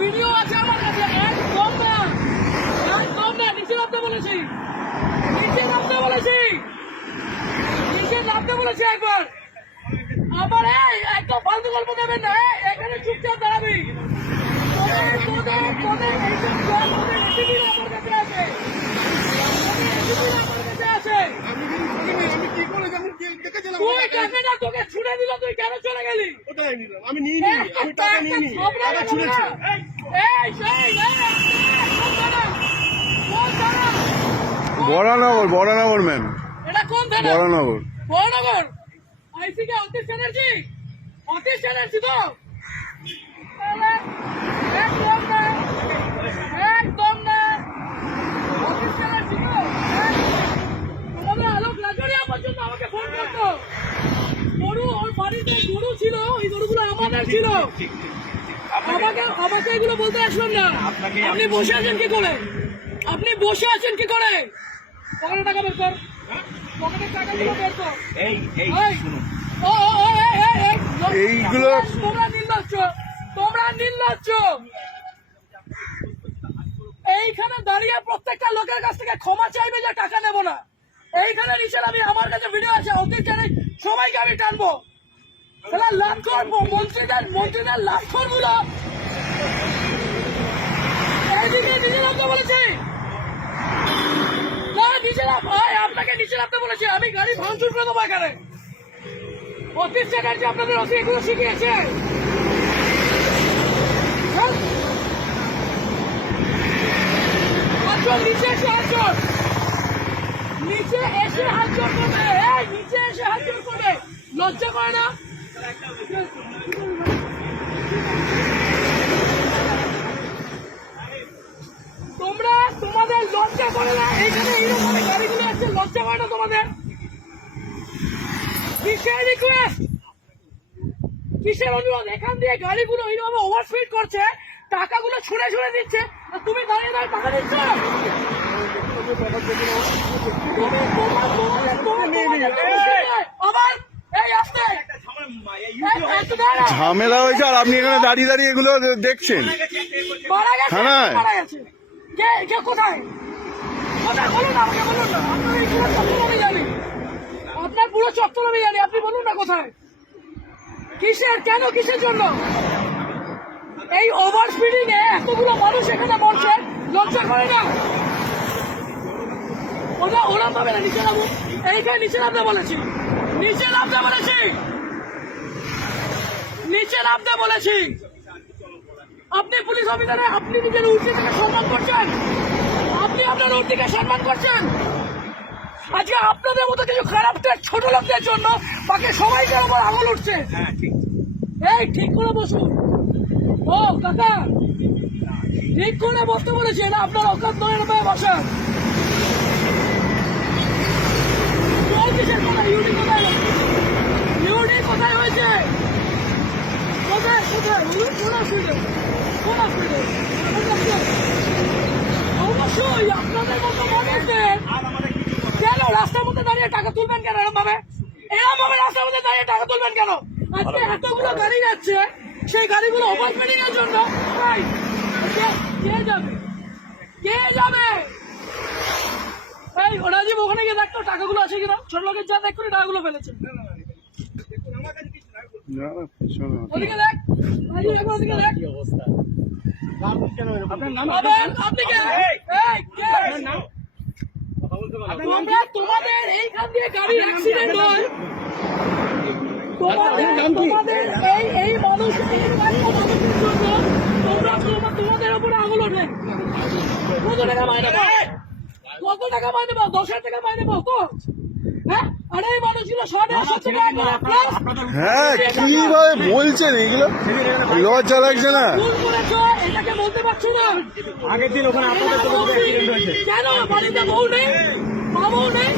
Video আছে আমার কাছে। একদম না, একদম না। নিচে নামতে বলেছি, নিচে নামতে বলেছি, নিচে নামতে বলেছি একবার। আমার একদম ফালতু গল্প দেবেন না। এখানে চুপচাপ দাঁড়াবি। তোদের এইসব রেসিপিরা আমার কাছে আছে, আমার কাছে আছে। আমি কি করে যেমন দেখেছিলাম তুই টাকা না, তোকে ছুড়ে দিল, তুই কেন চলে গেলি? ওটাই নিলাম, আমি নিয়ে নিই, আমি টাকা নিয়ে নিই, টাকা ছুঁড়েছি। বরানগর, বরানগর ম্যাম, এটা কোন থানা? বরানগর। বরানগর আইসি কে অতীশ ব্যানার্জি? অতীশ ব্যানার্জি তো? তাহলে একদম না, একদম না। অতীশ ব্যানার্জি তো? আমাদের আলোক লাজরিয়া পর্যন্ত আমাকে ফোন করতো। গরু, ওর বাড়িতে গরু ছিল, ওই গরুগুলো আমাদের ছিল। আমাকে এগুলো বলতে আসলাম না। আপনি বসে আছেন কি করে? আপনি বসে আছেন কি করে? পকেটে টাকা বের কর, পকেটের টাকাগুলো বের কর। এইগুলো তোমরা নির্লজ্জ, তোমরা নির্লজ্জ। এইখানে দাঁড়িয়ে প্রত্যেকটা লোকের কাছ থেকে ক্ষমা চাইবে যে টাকা নেবো না। এইখানে নিচে আমি, আমার কাছে ভিডিও আছে, অতীত সবাইকে আমি টানবো। লাভ করবো মন্ত্রীদের লাভ করবো না। এইদিকে নিচে নামতে বলেছি না, নিচে নাম ভাই, আপনাকে নিচে নামতে বলেছি। আমি গাড়ি ভাঙচুর করে দেবো এখানে। অতীশ চ্যাটার্জি আপনাদের অতি এগুলো শিখিয়েছে। নিচে এসে হাত জোর, নিচে এসে হাত জোর করবে, নিচে এসে হাত জোর করবে। লজ্জা করে না? তোমরা, তোমাদের লজ্জা করে না? এইখানে এইরকম গাড়িগুলো আছে, লজ্জা করে না তোমাদের? কিসের রিকোয়েস্ট, কিসের অনুরোধ? এখান দিয়ে গাড়িগুলো এইভাবে ওভারস্পিড করছে, টাকাগুলো ছুঁড়ে ছুঁড়ে দিচ্ছে, আর তুমি দাঁড়িয়ে দাঁড়িয়ে টাকা দিচ্ছ। ঝামেলা হয়েছে আর আপনি এখানে দাঁড়িয়ে দাঁড়িয়ে এগুলো দেখছেন। থানায় কোথায়? বলুন না, আমাকে বলুন না। আপনার এই পুরো চত্বর আমি জানি, আপনার পুরো চত্বর আমি জানি। আপনি বলুন না কোথায়, কিসের, কেন, কিসের জন্য? এই ওভার স্পিডিং এ এতগুলো মানুষ এখানে মরছে, লজ্জা করে না? ওরা পাবে না। নিচে নামো, এইখানে নিচে নামতে বলেছি, নিচে নামতে বলেছি, নিচে নামতে বলেছি। আপনি পুলিশ অফিসারে, আপনি নিজের উর্দিকে সম্মান করছেন, আপনি আপনার উর্দিকে সম্মান করছেন। আজকে আপনাদের মতো কিছু খারাপ ছোট লোকদের জন্য বাকি সবাইকে আমার আঙুল উঠছে। এই ঠিক করে বসুন। ও কাকা, ঠিক করে বসতে বলেছি, এটা আপনার অকাত নয়। বসেন। ইউডি কোথায়, ইউডি কোথায় হয়েছে? কোথায় কোথায় কোন অসুবিধা, কোন অসুবিধা? অবশ্যই আপনাদের মতো মানুষদের কেন রাস্তার মধ্যে দাঁড়িয়ে টাকা তুলবেন কেন? এরকম ভাবে, এরকম ভাবে রাস্তার মধ্যে দাঁড়িয়ে টাকা তুলবেন কেন? আজকে এতগুলো গাড়ি যাচ্ছে, সেই গাড়িগুলো ওভারস্পিডিং এর জন্য কে যাবে, কে যাবে? এই রাজীব, ওখানে গিয়ে দেখতো টাকাগুলো আছে কিনা। ছোট লোকের যা দেখ করে টাকাগুলো ফেলেছে। ওদিকে দেখ রাজীব, একবার ওদিকে দেখ। তোমাদের এইখান দিয়ে গাড়ি অ্যাক্সিডেন্ট হয়, তোমাদের এই মানুষ, তোমাদের উপরে আঙুল ওঠে। কত টাকা মাইনে পাও? কত টাকা মাইনে পাও? 10,000 টাকা মাইনে পাও তো? হ্যাঁ, আরে এই মানুষগুলো 150 টাকা। হ্যাঁ, কিভাবে বলছেন এগুলো? লজ্জা লাগছে না? এটাকে বলতে পারছো না? আগের দিন ওখানে আপনাদের কেন বাড়িতে বউ নেই, মা বউ নেই?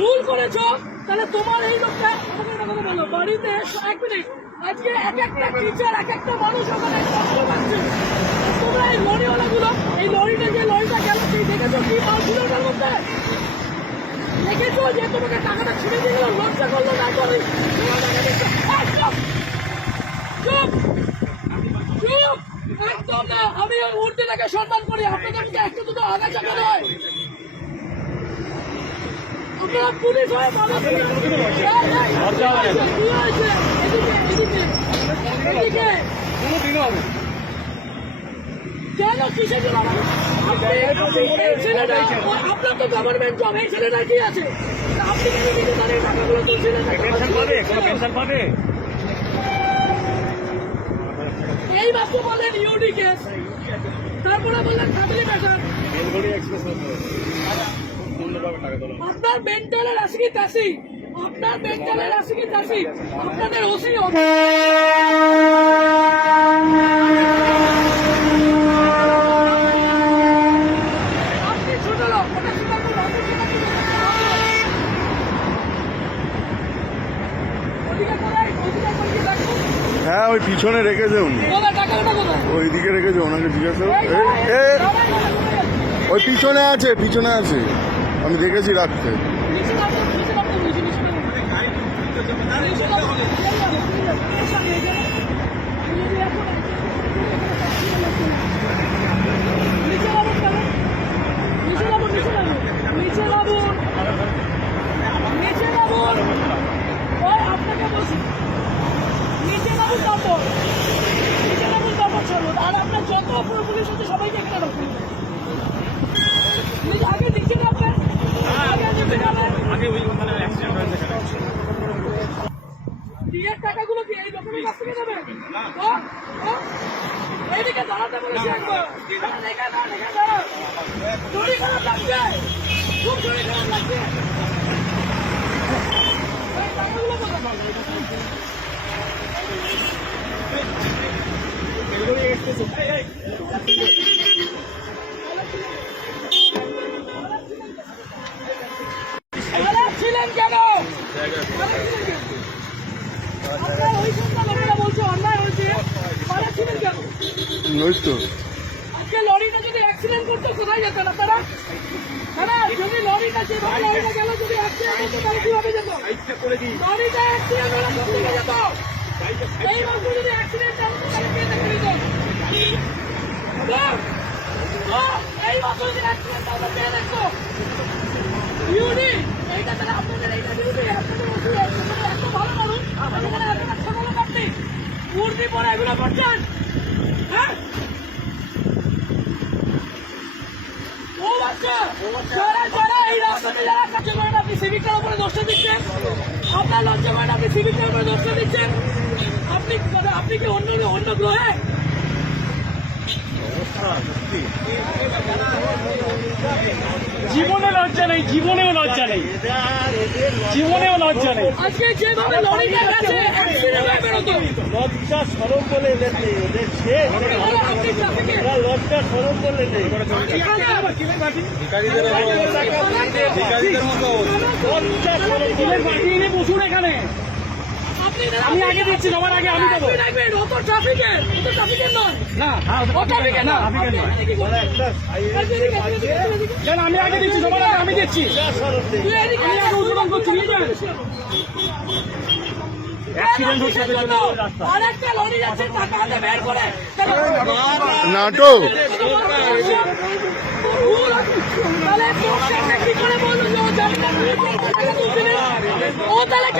ভুল করেছো, তাহলে তোমার এই লোকটা আমাকে একটা কথা বলো। বাড়িতে 1 মিনিট, আজকে এক একটা টিচার, এক একটা মানুষ ওখানে কষ্ট পাচ্ছে। তোমরা এই লরিওয়ালা গুলো, এই লরিটা, যে লরিটা গেল, সেই দেখেছো কি মাল ছিল ওটার মধ্যে? দেখেছো যে তোমাকে টাকাটা ছিঁড়ে দিয়ে গেল, লজ্জা করলো না? চুপ চুপ, আমি উর্দিটাকে সম্মান করি, আপনাদের মধ্যে একটু দুটো আগাছা কেন হয়? আপনারা পুলিশ হয়ে পাবেন কি হয়েছে? এদিকে কেন কিসের জন্য এই ছেলেটা, আপনার তো গভর্নমেন্ট জব, এই ছেলেটা কি আছে? আপনি কেন নিজে তার এই টাকাগুলো তুলছিলেন? এই মাত্র বললেন ইউডি কেস, তারপরে বললেন ফ্যামিলি ম্যাটার। আপনার মেন্টালের আসি কি তাসি, আপনার মেন্টালের আসি কি তাসি, আপনাদের ওসি আপনি ছোট লোক, ওটা ছোট লোক, ওদিকে কোথায়, ওদিকে কোথায় দেখুন, হ্যাঁ ওই পিছনে রেখেছে উনি, কোথায় টাকাটা কোথায়? ওইদিকে রেখেছে, ওনাকে জিজ্ঞাসা ওই পিছনে আছে, পিছনে আছে, আমি দেখেছি রাখতে। আর আপনার যত অপরাধ পুলিশ আছে সবাইকে এখানে রাখুন। আগে দিচ্ছেন আপনার, বিয়ের টাকাগুলো কি এই লোকের কাছ থেকে দেবেন? এইদিকে দাঁড়াতে বলেছি একবার, শরীর খারাপ লাগছে, খুব শরীর খারাপ লাগছে। এই টাকাগুলো কোথায়? ছিলেন কেন? আপনার ওই সন্ধ্যা লোকেরা বলছে অন্যায় হয়েছে, ছিলেন কেন? ওই তো আজকে লরিটা যদি অ্যাক্সিডেন্ট করতো কোথায় যেতেন আপনারা? যদি লরিটা যেভাবে লরিটা গেল, যদি অ্যাক্সিডেন্ট করতো তাহলে কিভাবে যেত? লরিটা অ্যাক্সিডেন্ট হলে কোথায় যেত? এই মাত্র যদি অ্যাক্সিডেন্ট হতো তাহলে কে দেখে নিত? এই মাত্র যদি অ্যাক্সিডেন্ট হতো কে দেখতো? ইউনি এইটা তাহলে আপনাদের এইটা ডিউটি, আপনাদের ওষুধ এত ভালো মানুষ, আপনাদের এতটা ছোট লোক আপনি উর্দি পরে এগুলো করছেন? হ্যাঁ ও বাচ্চা, যারা যারা এই রাস্তাতে যারা কাছে করেন, আপনি সিভিকটার উপরে দোষটা দিচ্ছেন, আপনার লজ্জা করেন, আপনি সিভিকটার উপরে দোষটা দিচ্ছেন। আপনি কি অন্য গ্রহে? জীবনে লজ্জা নেই, জীবনেও লজ্জা নেই, জীবনেও লজ্জা নেই। আজকে যেভাবে লরিটা গেছে অ্যাক্সিডেন্ট হয়ে বেরোতো, লজ্জা সরম বলে এদের নেই, ওদের শেষ ওরা লজ্জা সরম বলে নেই। বসুন এখানে, আমি আগে দিচ্ছি, তোমার আগে আমি দেবো। অত ট্রাফিকের নয় না, ও ট্রাফিকের না, কেন আমি আগে দিচ্ছি, তোমার আগে আমি দিচ্ছি। আমি আগে উদ্বোধন করছি, নিয়ে যান। অ্যাক্সিডেন্ট হচ্ছে আর একটা লরি যাচ্ছে টাকা হাতে বের করে নাটক।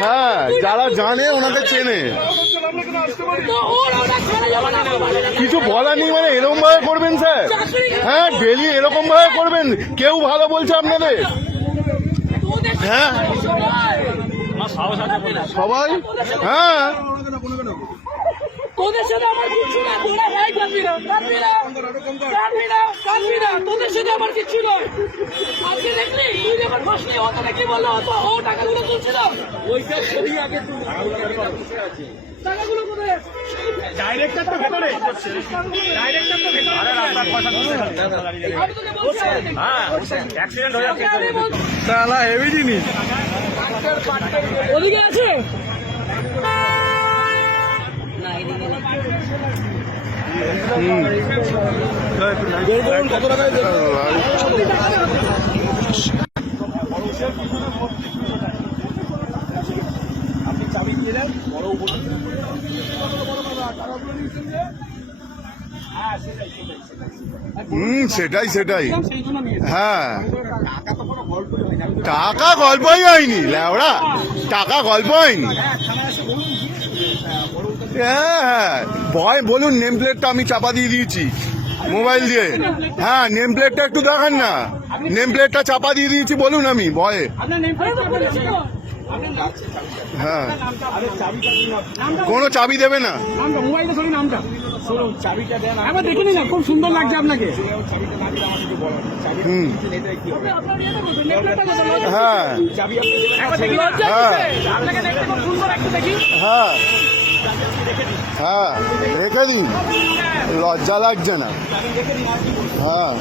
হ্যাঁ যারা জানে ওনাকে চেনে, কিছু বলার নেই, মানে এরকম ভাবে করবেন স্যার? হ্যাঁ ডেলি এরকম ভাবে করবেন? কেউ ভালো বলছে আপনাদের? হ্যাঁ সবাই, হ্যাঁ তোদের সাথে আমার কিচ্ছু না, তোরা ভাই কাঁদবি না, তোদের সাথে আমার কিচ্ছু নয়। আজকে দেখলি তুই যখন বসলি ও তোকে কি বললো, ও টাকাগুলো তুলছিল, টাকাগুলো কোথায়? ডাইরেক্টর তো ভেতরে, ডাইরেক্টর তো ভেতরে। আমি তোকে বলছি অ্যাক্সিডেন্ট হয়ে যাচ্ছে। তাহলে হেভি জিনিস ওদিকে আছে। কত টাকায় আপনি চাবি দিলেন, বড় সেটাই সেটাই। সেই জন্য নিয়েছি। হ্যাঁ, টাকা গল্পই হয়নি ল্যাওড়া, টাকা গল্প হয়নি। হ্যাঁ হ্যাঁ, ভয় বলুন, নেম প্লেটটা আমি চাপা দিয়ে দিয়েছি মোবাইল দিয়ে। হ্যাঁ, নেম প্লেটটা একটু দেখান না, নেম প্লেটটা চাপা দিয়ে দিয়েছি বলুন আমি ভয়ে। আপনার নেম প্লেটটা বলেছি তো? হ্যাঁ, আরে চাবিটা দিন না। নামটা কোনো চাবি দেবে না। নামটা মোবাইলটা ধরি নামটা শুনুন, চাবিটা দেন। একবার দেখে নিন না, খুব সুন্দর লাগছে আপনাকে। চাবিটা না দিলে আমাকে বলেন। চাবিটা হুম। দিন, এটাই কি হবে? আপনার ইয়েটা বলুন, নেম প্লেটটা বলুন। হ্যাঁ চাবি আপনি দেবেন। একবার দেখি লজ্জা হ্যাঁ। দিচ্ছে। আপনাকে দেখতে খুব সুন্দর, একটু দেখি। হ্যাঁ হ্যাঁ, রেখে দিন, লজ্জা লাগছে না। হ্যাঁ,